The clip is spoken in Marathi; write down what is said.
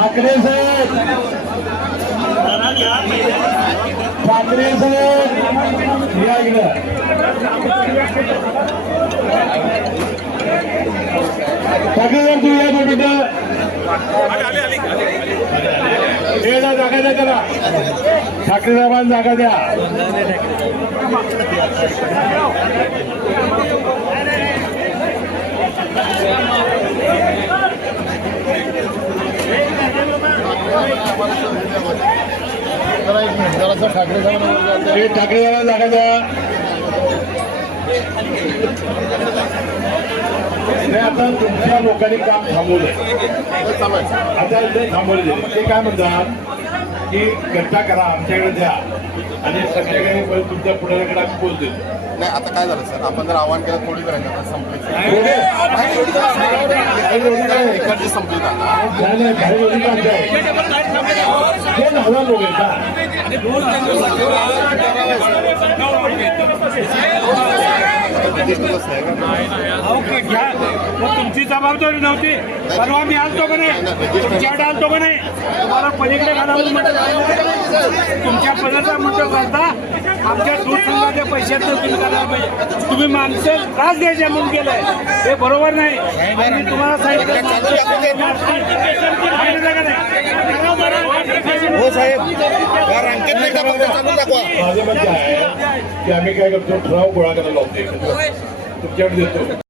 ठाकरे साहेब, ठाकरे साहेब या इकडं. ठाकरे साहेब तू या मिनिटं. जागा द्या त्याला. ठाकरे साहेबांना जागा द्या. ठाकरे साहेबांना जागा द्या. नाही आता तुमच्या लोकांनी काम थांबवलंय. आता इथे थांबवले ते काय म्हणतात की गट्टा करा आमच्याकडे द्या आणि संध्याकाळी तुमच्या पुढाऱ्याकडे आम्ही पोच देतो. नाही आता काय झालं सर, आपण जर आव्हान केलं थोडी करायचं आता संपली इकडची संपली आता. नाही नाही काही लोक आमच्या 2,000 लोक आहेत तुमची जबाबदारी नव्हती. परवा मी आलतो का नाही, तुमच्याकडे आलतो का नाही, तुम्हाला पलीकडे घालावं म्हटलं. तुमच्या पदाचा म्हटलं करता आमच्या दूध संघाच्या पैशात तुम्ही करायला पाहिजे. तुम्ही माणसं त्रास द्यायचे म्हणून केलंय, हे बरोबर नाही. आणि तुम्हाला सांगितलं हो साहेब या रांकेत नाही का बघा चालू दाखवा. माझं म्हणणं आहे की आम्ही काय करतो ठराव गोळा करायला लावते तुमच्याकडे देतो.